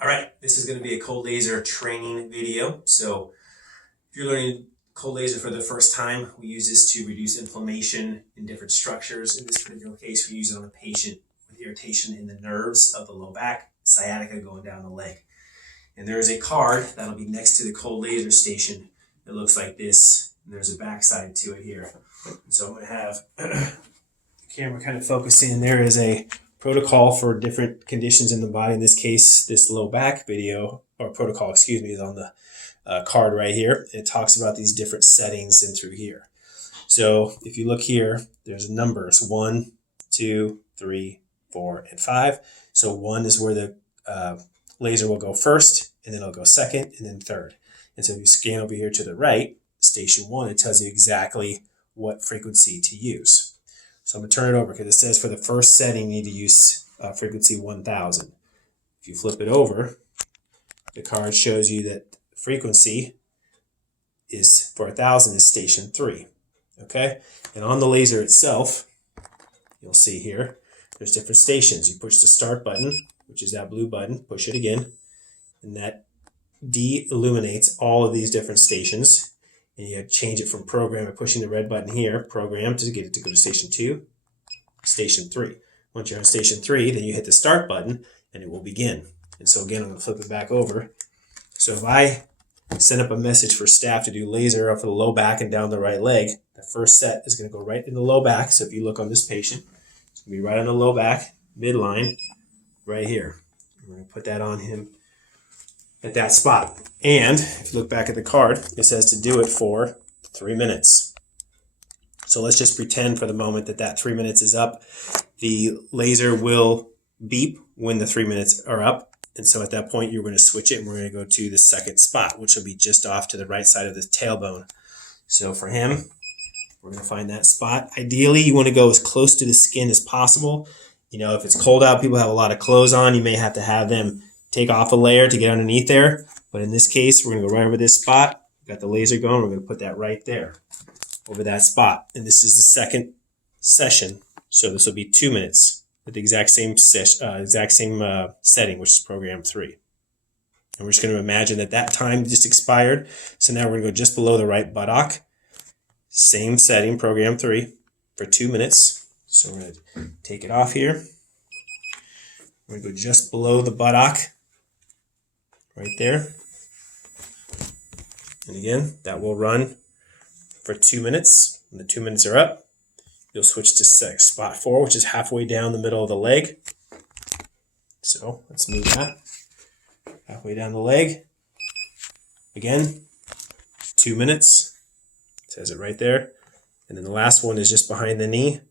All right, this is going to be a cold laser training video. So if you're learning cold laser for the first time, we use this to reduce inflammation in different structures. In this particular case, we use it on a patient with irritation in the nerves of the low back, sciatica going down the leg. And there is a card that'll be next to the cold laser station that looks like this. And there's a backside to it here. So I'm going to have the camera kind of focus in. There is a protocol for different conditions in the body. In this case, this low back video, or protocol, excuse me, is on the card right here. It talks about these different settings in through here. So if you look here, there's numbers 1, 2, 3, 4, and 5. So 1 is where the laser will go first, and then it'll go second, and then third. And so if you scan over here to the right, station 1, it tells you exactly what frequency to use. So I'm going to turn it over because it says for the first setting, you need to use frequency 1000. If you flip it over, the card shows you that frequency is for 1000 is station 3. Okay? And on the laser itself, you'll see here, there's different stations. You push the start button, which is that blue button, push it again, and that de-illuminates all of these different stations. And you change it from program by pushing the red button here, program, to get it to go to station 2, station 3. Once you're on station 3, then you hit the start button and it will begin. And so again, I'm going to flip it back over. So if I send up a message for staff to do laser up for the low back and down the right leg, the first set is going to go right in the low back. So if you look on this patient, it's going to be right on the low back, midline, right here. We're going to put that on him at that spot. And if you look back at the card, it says to do it for 3 minutes. So let's just pretend for the moment that that 3 minutes is up. The laser will beep when the 3 minutes are up. And so at that point, you're going to switch it and we're going to go to the second spot, which will be just off to the right side of the tailbone. So for him, we're going to find that spot. Ideally, you want to go as close to the skin as possible. You know, if it's cold out, people have a lot of clothes on, you may have to have them take off a layer to get underneath there. But in this case, we're going to go right over this spot. We've got the laser going. We're going to put that right there over that spot. And this is the second session. So this will be 2 minutes with the exact same setting, which is program 3. And we're just going to imagine that that time just expired. So now we're going to go just below the right buttock. Same setting, program 3, for 2 minutes. So we're going to take it off here. We're going to go just below the buttock. Right there. And again, that will run for 2 minutes. When the 2 minutes are up, you'll switch to spot 4, which is halfway down the middle of the leg. So let's move that. Halfway down the leg. Again, 2 minutes. It says it right there. And then the last one is just behind the knee.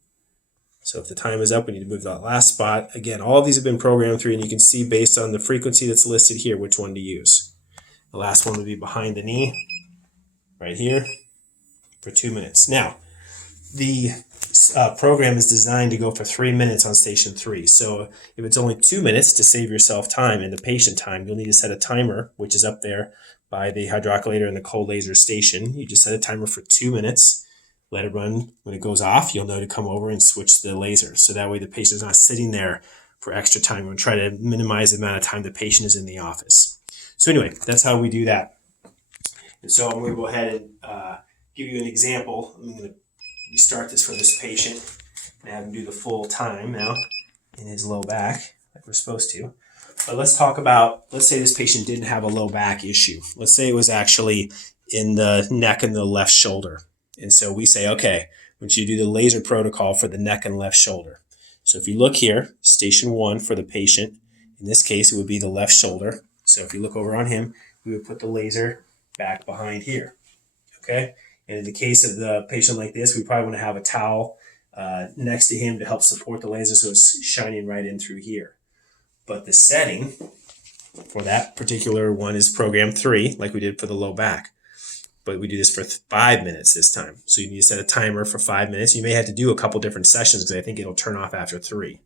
So if the time is up, we need to move that last spot. Again, all of these have been program 3, and you can see based on the frequency that's listed here which one to use. The last one would be behind the knee, right here, for 2 minutes. Now, the program is designed to go for 3 minutes on station 3. So if it's only 2 minutes to save yourself time and the patient time, you'll need to set a timer, which is up there by the hydrocollator and the cold laser station. You just set a timer for 2 minutes. Let it run. When it goes off, you'll know to come over and switch the laser. So that way the patient's not sitting there for extra time. We're going to try to minimize the amount of time the patient is in the office. So anyway, that's how we do that. And so I'm going to go ahead and give you an example. I'm going to restart this for this patient and have him do the full time now in his low back like we're supposed to. But let's talk about, let's say this patient didn't have a low back issue. Let's say it was actually in the neck and the left shoulder. And so we say, okay, I want you to do the laser protocol for the neck and left shoulder. So if you look here, station 1 for the patient, in this case, it would be the left shoulder. So if you look over on him, we would put the laser back behind here, okay? And in the case of the patient like this, we probably want to have a towel next to him to help support the laser so it's shining right in through here. But the setting for that particular one is program 3, like we did for the low back. But we do this for 5 minutes this time. So you need to set a timer for 5 minutes. You may have to do a couple different sessions because I think it'll turn off after 3.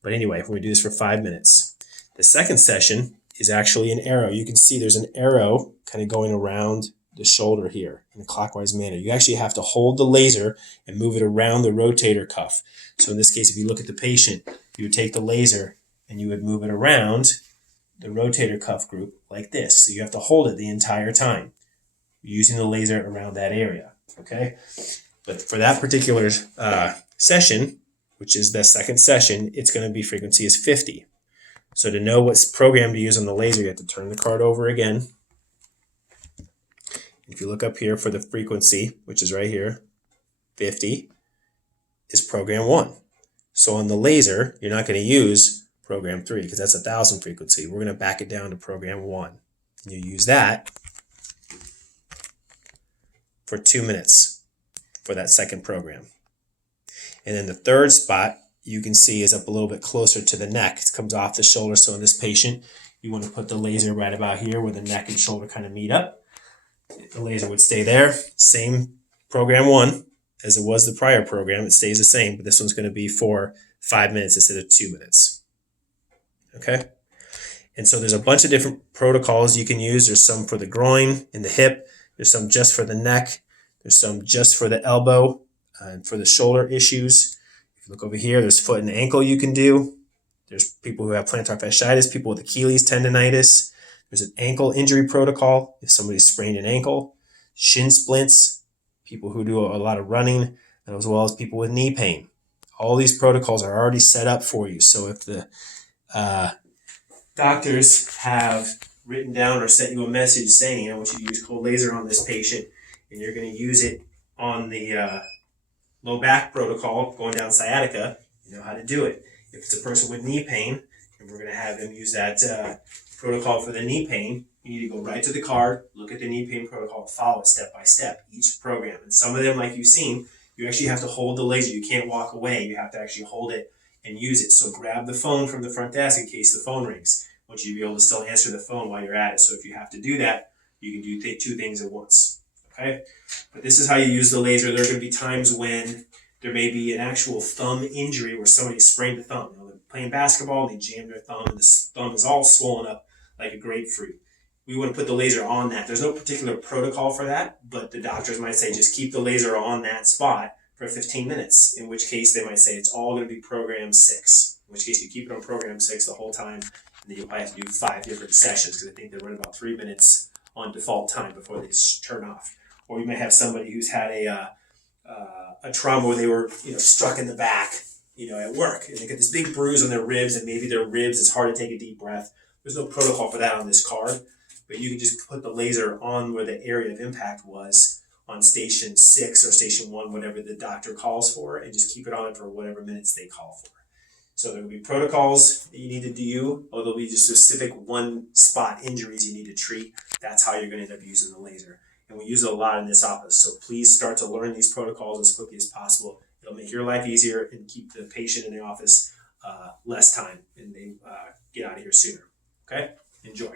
But anyway, we're going to do this for 5 minutes. The second session is actually an arrow. You can see there's an arrow kind of going around the shoulder here in a clockwise manner. You actually have to hold the laser and move it around the rotator cuff. So in this case, if you look at the patient, you would take the laser and you would move it around the rotator cuff group like this. So you have to hold it the entire time using the laser around that area, okay? But for that particular session, which is the second session, it's going to be frequency is 50. So to know what program to use on the laser, you have to turn the card over again. If you look up here for the frequency, which is right here, 50 is program 1. So on the laser, you're not going to use program 3 because that's 1,000 frequency. We're going to back it down to program 1. And you use that for 2 minutes for that second program. And then the third spot you can see is up a little bit closer to the neck. It comes off the shoulder. So in this patient, you want to put the laser right about here where the neck and shoulder kind of meet up. The laser would stay there. Same program 1 as it was the prior program. It stays the same, but this one's going to be for 5 minutes instead of 2 minutes. Okay? And so there's a bunch of different protocols you can use. There's some for the groin and the hip. There's some just for the neck. There's some just for the elbow and for the shoulder issues. If you look over here, there's foot and ankle you can do. There's people who have plantar fasciitis, people with Achilles tendonitis. There's an ankle injury protocol if somebody's sprained an ankle. Shin splints, people who do a lot of running, as well as people with knee pain. All these protocols are already set up for you. So if the doctors have written down or sent you a message saying, I want you to use cold laser on this patient, and you're going to use it on the low back protocol, going down sciatica, you know how to do it. If it's a person with knee pain, and we're going to have them use that protocol for the knee pain, you need to go right to the card, look at the knee pain protocol, follow it step by step, each program. And some of them, like you've seen, you actually have to hold the laser. You can't walk away. You have to actually hold it and use it. So grab the phone from the front desk in case the phone rings. I want you to be able to still answer the phone while you're at it. So if you have to do that, you can do two things at once. Okay? But this is how you use the laser. There are going to be times when there may be an actual thumb injury where somebody sprained the thumb. You know, they're playing basketball, they jam their thumb, and the thumb is all swollen up like a grapefruit. We want to put the laser on that. There's no particular protocol for that, but the doctors might say just keep the laser on that spot for 15 minutes, in which case they might say it's all going to be program 6, in which case you keep it on program 6 the whole time, and then you'll probably have to do 5 different sessions because I think they run about 3 minutes on default time before they turn off. Or you may have somebody who's had a trauma where they were struck in the back at work, and they get this big bruise on their ribs, and maybe their ribs, it's hard to take a deep breath. There's no protocol for that on this card, but you can just put the laser on where the area of impact was on station 6 or station 1, whatever the doctor calls for, and just keep it on for whatever minutes they call for. So there will be protocols that you need to do, or there'll be just specific one spot injuries you need to treat. That's how you're going to end up using the laser. And we use it a lot in this office. So please start to learn these protocols as quickly as possible. It'll make your life easier and keep the patient in the office less time, and they get out of here sooner. Okay? Enjoy.